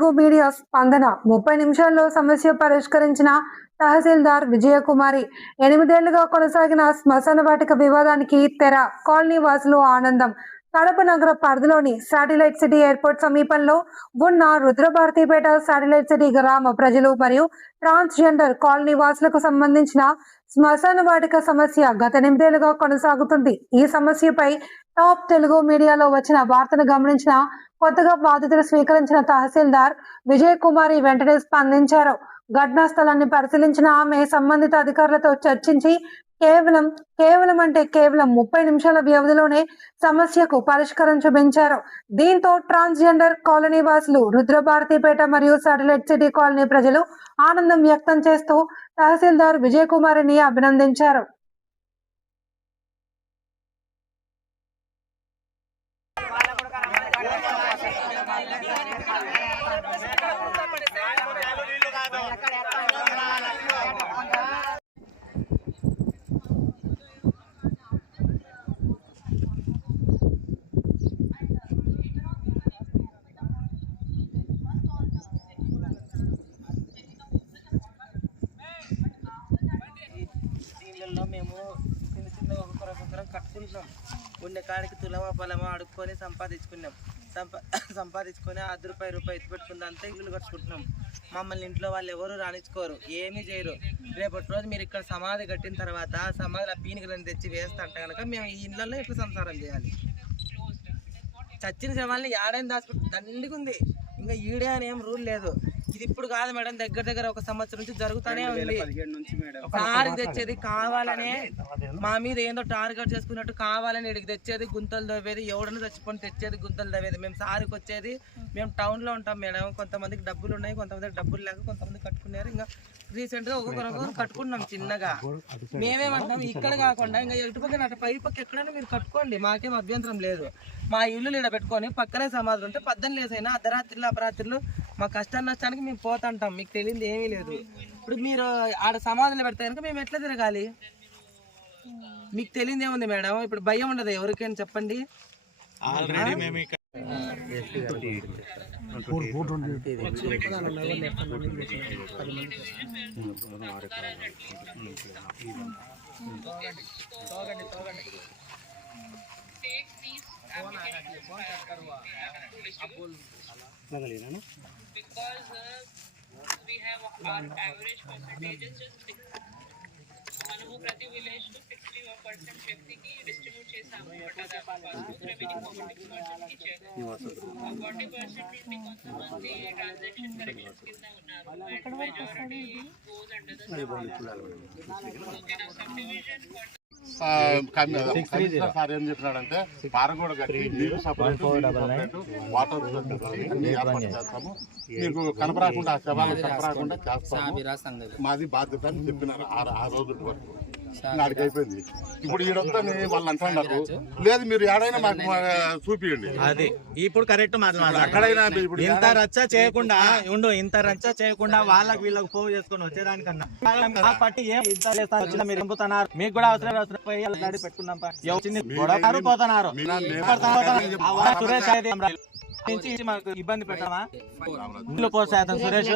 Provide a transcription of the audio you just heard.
Telugu media స్పందన 30 నిమిషాల్లో సమస్య పరిష్కరించిన తహసీల్దార్ విజయకుమారి. 8 ఏళ్లుగా కొనసాగిన శ్మశాన వాటిక వివాదానికి తెర. కాలనీ వాసులు ఆనందం. కడప నగర పరిధిలోని శాటిలైట్ సిటీ ఎయిర్పోర్ట్ సమీపంలో ఉన్న రుద్రభారతిపేట శాటిలైట్ సిటీ గ్రామ ప్రజలు మరియు ట్రాన్స్జెండర్ కాలనీ వాసులకు సంబంధించిన శ్మశాన వాటిక సమస్య గత 8 ఏళ్లుగా కొనసాగుతుంది. ఈ సమస్యపై టాప్ తెలుగు మీడియాలో వచ్చిన వార్తను గమనించిన కొత్తగా బాధ్యతలు స్వీకరించిన తహసీల్దార్ విజయకుమారి వెంటనే స్పందించారు. ఘటనా స్థలాన్ని పరిశీలించిన ఆమె సంబంధిత అధికారులతో చర్చించి కేవలం 30 నిమిషాల వ్యవధిలోనే సమస్యకు పరిష్కారం చూపించారు. దీంతో ట్రాన్స్జెండర్ కాలనీ వాసులు, రుద్రభారతిపేట మరియు శాటిలైట్ సిటీ కాలనీ ప్రజలు ఆనందం వ్యక్తం చేస్తూ తహసీల్దార్ విజయకుమారిని అభినందించారు. మేము చిన్న ఒక్కొక్కరం కట్టుకుంటున్నాం. ఉండే కాడికి తులమా పొలమా అడుక్కొని సంపాదించుకొని రూపాయి ఎత్తి పెట్టుకుని అంతా ఇల్లు కట్టుకుంటున్నాం. మమ్మల్ని ఇంట్లో వాళ్ళు ఎవరు రాణించుకోరు, ఏమీ చేయరు. రేపటి రోజు మీరు ఇక్కడ సమాధి కట్టిన తర్వాత సమాధిలో పీనికలను తెచ్చి వేస్తా అంటే కనుక మేము ఈ ఇళ్ళల్లో ఎట్లా సంసారం చేయాలి? చచ్చిన శవాల్ని ఏడైనా దాచుకుంటే దండిగా ఉంది. ఇంకా ఈడే అని ఏం రూల్ లేదు. ఇది ఇప్పుడు కాదు మేడం, దగ్గర ఒక సంవత్సరం నుంచి జరుగుతూనే ఉంది. టార్గెట్ తెచ్చేది కావాలనే, మా మీద ఏందో టార్గెట్ చేసుకున్నట్టు కావాలని ఇడికి తెచ్చేది, గుంతలు తవ్వేది, ఎవడన్నా చచ్చిపోయి తెచ్చేది, గుంతలు తవ్వేది. మేము సారికి వచ్చేది, మేము టౌన్లో ఉంటాం మేడం. కొంతమందికి డబ్బులు ఉన్నాయి, కొంతమందికి డబ్బులు లేక కొంతమంది కట్టుకున్నారు. ఇంకా రీసెంట్గా ఒక్కొక్కరు కట్టుకున్నాం చిన్నగా. మేమేమంటాం, ఇక్కడ కాకుండా ఇంకా ఎటుపక్కన అటు పై పక్క ఎక్కడైనా మీరు కట్టుకోండి, మాకేం అభ్యంతరం లేదు. మా ఇల్లు ఈడ పెట్టుకొని పక్కనే సమాధులు ఉంటే 18 లేసైనా అర్ధరాత్రులు అపరాత్రులు మా కష్ట నష్టానికి మేము పోతుంటాం. మీకు తెలియదు ఏమీ లేదు. ఇప్పుడు మీరు ఆడ సమాధులు పెడితే కనుక మేము ఎట్లా తిరగాలి? మీకు తెలియదు ఏముంది మేడం? ఇప్పుడు భయం ఉండదు ఎవరికైనా చెప్పండి. Because we have our average percentage is just 6. మనము ప్రతి విలేజ్ లో 61% వ్యక్తికి డిస్ట్రిబ్యూట్ చేసాము. రిమైనింగ్ 46% కి చేసాము. 40% నుండి కొంతమంది ట్రాన్సాక్షన్ కరెక్షన్స్ కింద ఉన్నారు. And majority goes under the subdivision. Sir ఏం చెప్పినాడంటే పారగోడ కట్టి నీరు సపరేట్ వాటర్ అన్ని ఏర్పాటు చేస్తాము, మీకు కనపరాకుండా ఆ శవాలు కనపరాకుండా చేస్తాము, మాది బాధ్యత అని చెప్పినారు. ఆ రోజుల వరకు నాడికి అయిపోయింది. ఇప్పుడు ఈడొద్దా వాళ్ళు అంటున్నారు, లేదు మీరు ఏడైనా మాకు చూపియండి. అది ఇప్పుడు కరెక్ట్ అక్కడైనా ఇంత రచ్చ చేయకుండా ఇంత రచ్చ చేయకుండా వాళ్ళకి వీళ్ళకి పోగు చేసుకొని వచ్చేదానికన్నా పట్టి ఏం వచ్చిన మీరు చంపుతున్నారు, మీకు కూడా అవసరం పెట్టుకున్నాం పోతున్నారు. సురేష్ మాకు ఇబ్బంది పెట్టామా? సురేష్